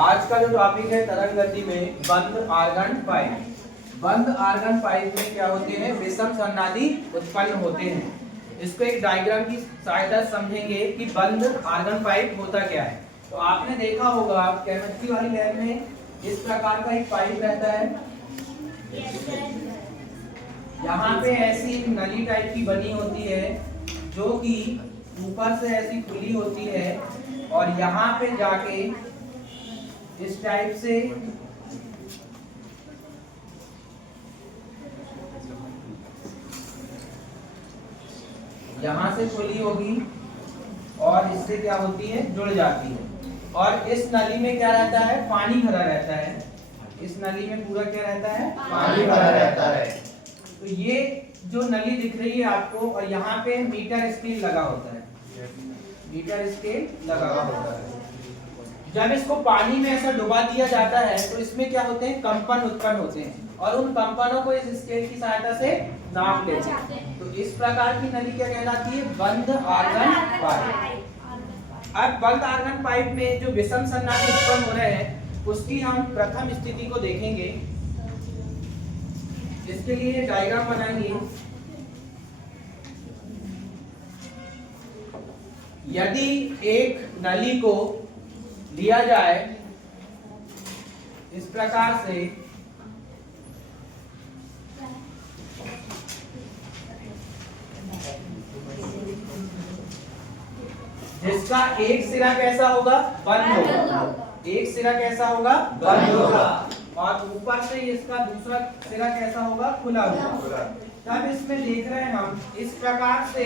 आज का जो टॉपिक है तरंग गति में बंद आर्गन पाइप। बंद आर्गन पाइप में क्या होते हैं, विषम सन्नादी उत्पन्न होते हैं। इसको एक डायग्राम की सहायता से समझेंगे कि बंद आर्गन पाइप होता क्या है। तो आपने देखा होगा केमिस्ट्री वाली लैब में इस प्रकार का एक पाइप रहता है। यहाँ पे ऐसी एक नली टाइप की बनी होती है जो कि ऊपर से ऐसी खुली होती है और यहाँ पे जाके इस टाइप से यहाँ से खुली होगी और इससे क्या होती है, जुड़ जाती है। और इस नली में क्या रहता है, पानी भरा रहता है। इस नली में पूरा क्या रहता है, पानी भरा रहता है। तो ये जो नली दिख रही है आपको, और यहाँ पे मीटर स्केल लगा होता है। मीटर स्केल लगा होता है। जब इसको पानी में ऐसा डुबा दिया जाता है तो इसमें क्या होते हैं, कंपन उत्पन्न होते हैं और उन कंपनों को इस स्केल की सहायता से नाप लेते हैं। तो इस प्रकार की नली क्या कहलाती है, बंद आर्गन पाइप। अब बंद आर्गन पाइप में जो विषम सन्नादी उत्पन्न हो रहे हैं उसकी हम प्रथम स्थिति को देखेंगे। इसके लिए डायग्राम बनाएंगे। यदि एक नली को लिया जाए इस प्रकार से, जिसका एक सिरा कैसा होगा, बंद होगा। एक सिरा कैसा होगा, बंद होगा। और ऊपर से इसका दूसरा सिरा कैसा होगा, खुला होगा। तब इसमें देख रहे हैं हम इस प्रकार से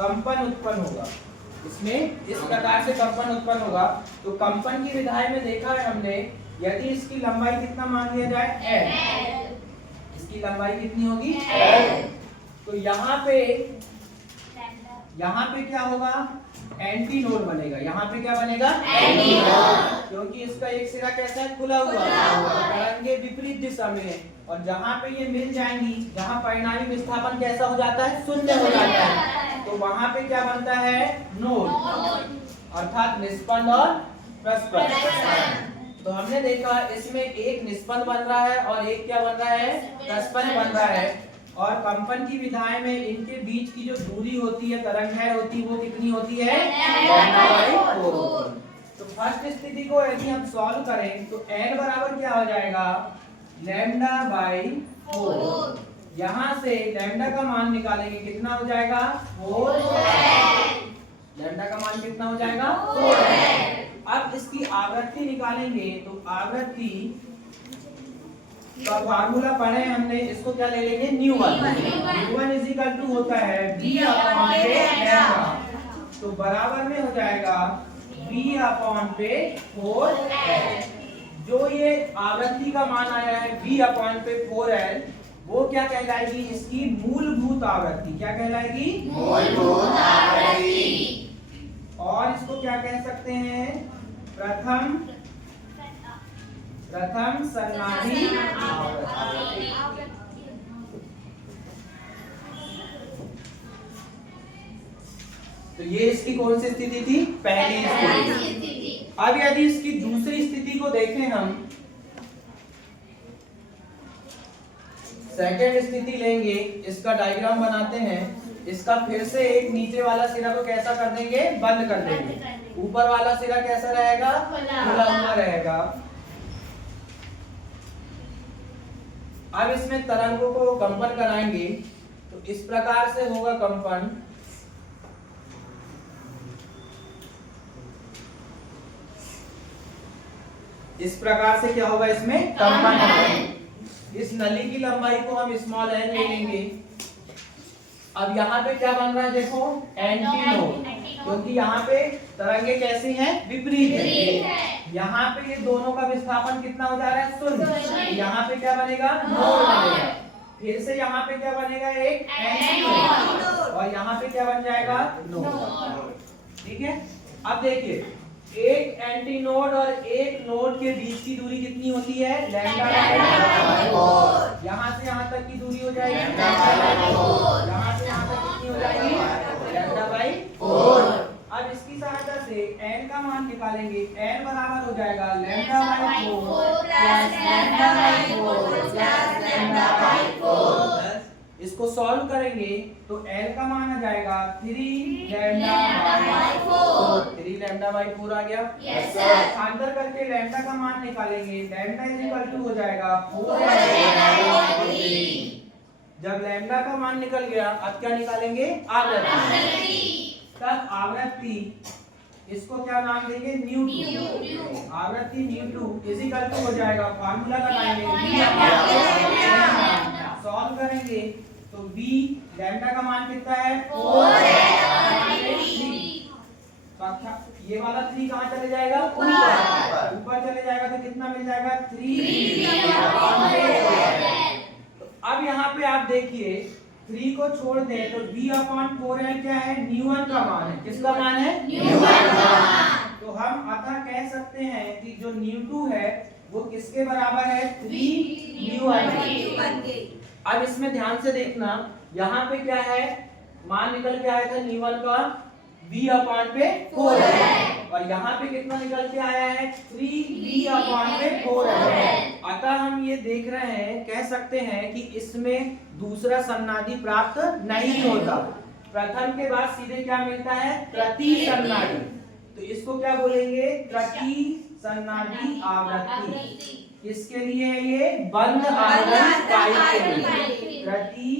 कंपन उत्पन्न होगा। इसमें इस प्रकार से कंपन उत्पन्न होगा। तो कंपन की विधाई में देखा है हमने, यदि इसकी लंबाई कितना मान लिया जाए, L, इसकी लंबाई कितनी होगी, L, तो यहाँ पे क्या होगा, एंटी नोड बनेगा। यहाँ पे क्या बनेगा, एंटी नोड, क्योंकि इसका एक सिरा कैसा है, खुला हुआ, तरंगे विपरीत दिशा में है। और जहाँ पे ये मिल जाएंगी, जहाँ परिणामी विस्थापन कैसा हो जाता है, शून्य हो जाता है, तो वहां पे क्या बनता है, नोड, अर्थात निष्पन्न और प्रस्पंद। तो हमने देखा इसमें एक निष्पन्न बन रहा है और एक क्या बन रहा है, प्रस्पंद बन रहा है। और कंपन की विधाई में इनके बीच की जो दूरी होती है, तरंगदैर्घ्य होती है, वो कितनी होती है, λ/4। तो फर्स्ट स्थिति को यदि हम सॉल्व करें तो n बराबर क्या हो जाएगा, λ/4। यहाँ से लैम्डा का मान निकालेंगे, कितना हो जाएगा, 4। लैम्डा का मान कितना हो जाएगा, 4। अब इसकी आवृत्ति निकालेंगे तो आवृत्ति का फार्मूला पढ़े हमने, इसको क्या ले लेंगे, न्यू1। न्यू1 = होता है V/λ। तो बराबर में हो जाएगा V/4L। जो ये आवृत्ति का मान आया है V/4L, वो क्या कहलाएगी, इसकी मूलभूत आवृत्ति। क्या कहलाएगी, मूलभूत आवृत्ति। और इसको क्या कह सकते हैं, प्रथम सन्नादी आवृत्ति। तो ये इसकी कौन सी स्थिति थी, पहली स्थिति। अब यदि इसकी दूसरी स्थिति को देखें हम, सेकेंड स्थिति लेंगे, इसका डायग्राम बनाते हैं। इसका फिर से एक नीचे वाला सिरा को कैसा कर देंगे, बंद कर देंगे। ऊपर वाला सिरा कैसा रहेगा, खुला हुआ रहेगा। अब इसमें तरंगों को कंपन कराएंगे तो इस प्रकार से होगा कंपन। इस प्रकार से क्या होगा, इसमें कंपन। इस नली की लंबाई को हम स्मॉल n ले लेंगे। अब यहाँ पे क्या बन रहा है, देखो, एंटी नोड, क्योंकि यहाँ पे तरंगे कैसी हैं, विपरीत है। यहाँ पे ये दोनों का विस्थापन कितना हो जा रहा है, शून्य। यहाँ पे क्या बनेगा, नोड बनेगा। फिर से यहाँ पे क्या बनेगा, एक एंटी नोड, और यहाँ पे क्या बन जाएगा, नोड। ठीक है। अब देखिए, एक एंटी नोड और एक नोड के बीच की दूरी कितनी होती है, λ/4। यहाँ से यहाँ तक की दूरी हो जाएगी λ/4। यहाँ से यहाँ तक कितनी हो जाएगी, λ/4। अब इसकी सहायता से n एल का मान निकालेंगे, एल बराबर हो जाएगा lambda by 4 plus lambda by 4 plus lambda by 4। इसको सॉल्व करेंगे तो एल का मान आ जाएगा 3 लैम्डा बाई 4। 3 लैम्डा बाई 4 आ गया। Yes sir. अंतर करके लैम्डा का मान निकालेंगे, लैम्डा इज इक्वल टू हो जाएगा 4 जब लैम्डा का मान निकल गया, अब क्या निकालेंगे? आवृत्ति। तब आवृत्ति इसको क्या नाम देंगे? Nu two. आवृत्ति nu two is equal to हो जाएगा, फार्मूला लगाएंगे सॉल्व करेंगे तो v लैम्डा का मान कितना है? 4 ये वाला 3 कहाँ चले जाएगा? ऊपर चले जाएगा तो कितना मिल जाएगा? 3। अब यहाँ पे आप देखिए 3 को छोड़ दें तो v/4l क्या है? न्यू1 का मान है। किसका मान है? न्यू1 का। तो हम अतः कह सकते हैं कि जो न्यू2 है वो किसके बराबर है? 3 न्यू1 के। अब इसमें ध्यान से देखना, यहाँ पे क्या है? मान निकल के आया था न्यू1 का v/4 है और यहाँ पे कितना निकल के आया है? 3v/4 है। अतः हम ये देख रहे हैं, कह सकते हैं कि इसमें दूसरा सन्नादी प्राप्त नहीं होता। प्रथम के बाद सीधे क्या मिलता है? प्रति सन्नादी। तो इसको क्या बोलेंगे? प्रति सन्नादी आवृत्ति। किसके लिए है ये? बंद आवरण पाइप के लिए। प्रति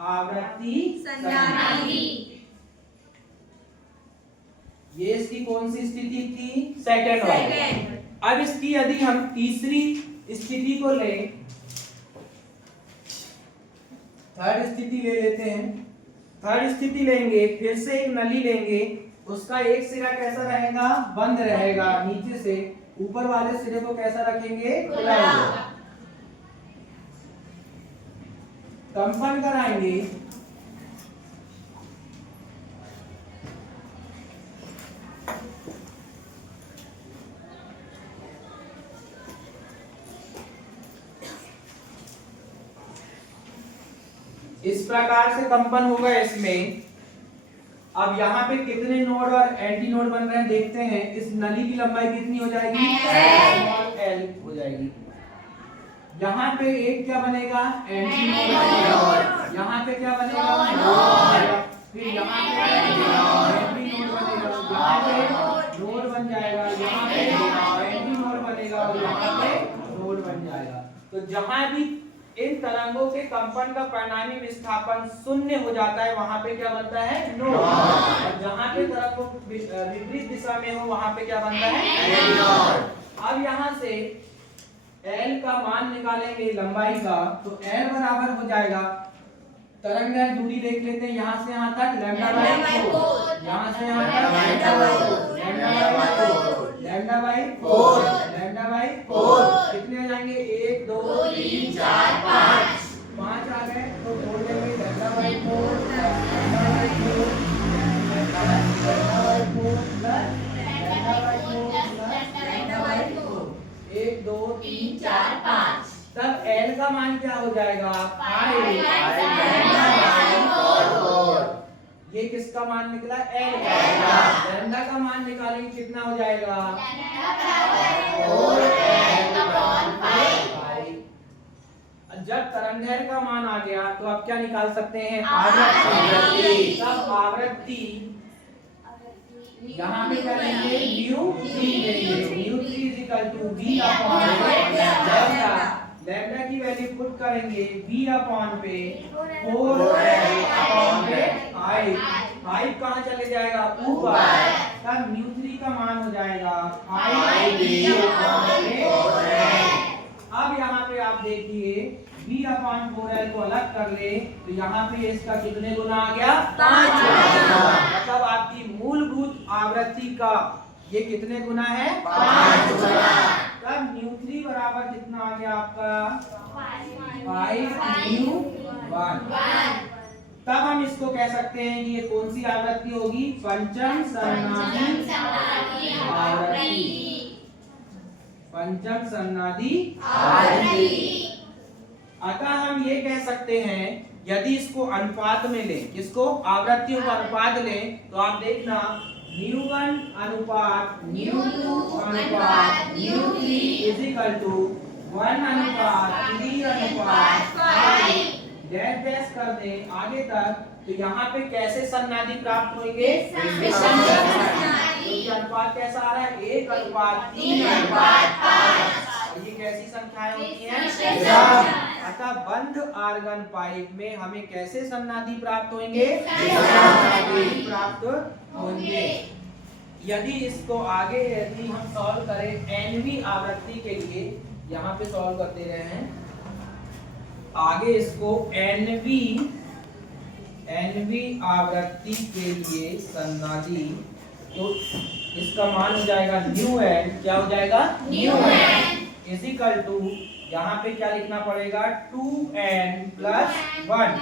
आवृत्ति सन्नादी। ये इसकी कौन सी स्थिति थी? सेकंड वाली। अब इसकी यदि हम तीसरी स्थिति को लें, थर्ड स्थिति ले लेते हैं। थर्ड स्थिति लेंगे, फिर से एक नली लेंगे, उसका एक सिरा कैसा रहेगा? बंद रहेगा नीचे से, ऊपर वाले सिरे को कैसा रखेंगे? खुला हुआ। कंपन कराएंगे, इस प्रकार से कंपन होगा इसमें। अब यहाँ पे कितने नोड और एंटी नोड बन रहे हैं देखते हैं। इस नली की लंबाई कितनी हो जाएगी? L हो जाएगी। यहाँ पे एक क्या बनेगा? एंटी नोड बनेगा। यहाँ पे क्या बनेगा? नोड। फिर यहाँ पे एंटी नोड बनेगा, यहाँ पे नोड बन जाएगा, यहाँ पे एंटी नोड बनेगा और यहाँ पे नोड बन जाएगा। तो जहाँ भी इन तरंगों के कंपन का परिणामी विस्थापन शून्य हो जाता है, वहां पे क्या बनता है? नोड। और जहां पे तरंगों विपरीत दिशा में हो वहां पे क्या बनता है? नोड। अब यहां से L का मान निकालेंगे लंबाई का, तो L बराबर हो जाएगा, तरंग दूरी देख लेते हैं, यहाँ से यहाँ तक लैम्डा बाई 4, यहाँ से यहाँ तक lambda by 4, lambda by 4, lambda by 4। कितने हो जाएंगे? 1 2 3 4 5 5 आ गए तो जोड़ लेंगे lambda by 4 lambda by 4 lambda by 4 plus lambda by 4 plus lambda by 4। 1 2 3 4 5। तब L का मान क्या हो जाएगा? 5 ये किसका मान निकला? L का। लैम्डा का मान निकालेंगे, कितना हो जाएगा? 4L/5। जब तरंगदैर्घ्य का मान आ गया तो आप क्या निकाल सकते हैं? आवृत्ति। तब आवृत्ति यहाँ पे क्या लेंगे? न्यू3 लेंगे। न्यू3 इज इक्वल टू v/लैम्डा। लैम्डा की वैल्यू पुट करेंगे v/4l/5। 5 कहाँ चले जाएगा? ऊपर। तब न्यू3 का मान हो जाएगा 5v/4l। अब यहाँ पे आप देखिए v/4l को अलग कर ले तो यहाँ पे इसका कितने गुना आ गया? 5 गुना। मतलब आपकी मूलभूत आवृत्ति का ये कितने गुना है? 5 गुना। तब न्यू3 बराबर कितना आ गया आपका? 5 न्यू1। तब हम इसको कह सकते हैं कि ये कौन सी आवृत्ति होगी? पंचम सन्नादी आवृत्ति। पंचम सन्नादी आवृत्ति। अतः हम ये कह सकते हैं, यदि इसको अनुपात में लें, इसको आवृत्तियों का अनुपात लें, तो आप देखना न्यू1 अनुपात न्यू2 अनुपात न्यू3 इज इक्वल टू 1 अनुपात 3 अनुपात 5 डैश डैश कर दे आगे तक। तो यहाँ पे कैसे सन्नादि प्राप्त होंगे? विषम सन्नादि। क्योंकि अनुपात कैसा आ रहा है? 1 अनुपात 3 3 अनुपात अनुपात 5। और ये कैसी संख्याएं होती हैं? विषम विषम। संख्या। अतः बंद आर्गन पाइप में हमें कैसे सन्नादि प्राप्त होंगे? विषम सन्नादि प्राप्त होंगे। यदि इसको आगे यदि हम सॉल्व करें एनवी आवृत्ति के लिए, यहाँ पे सॉल्व करते रहे हैं, आगे इसको एनवी आवृत्ति के लिए सन्नादि, तो इसका मान हो जाएगा न्यू एन। क्या हो जाएगा? New N is equal to, यहाँ पे क्या लिखना पड़ेगा? 2n plus 1।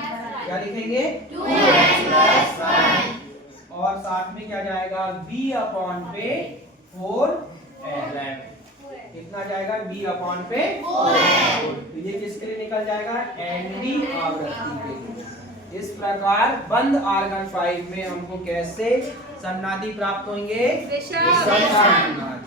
क्या लिखेंगे? 2n प्लस 1 और साथ में क्या जाएगा? v अपॉन पे 4n। कितना जाएगा? v अपॉन पे 4n। तो ये किसके लिए निकल जाएगा? एनवी आवृत्ति के लिए। इस प्रकार बंद आर्गन पाइप में हमको कैसे सन्नादि प्राप्त होंगे? विषम सन्नादि।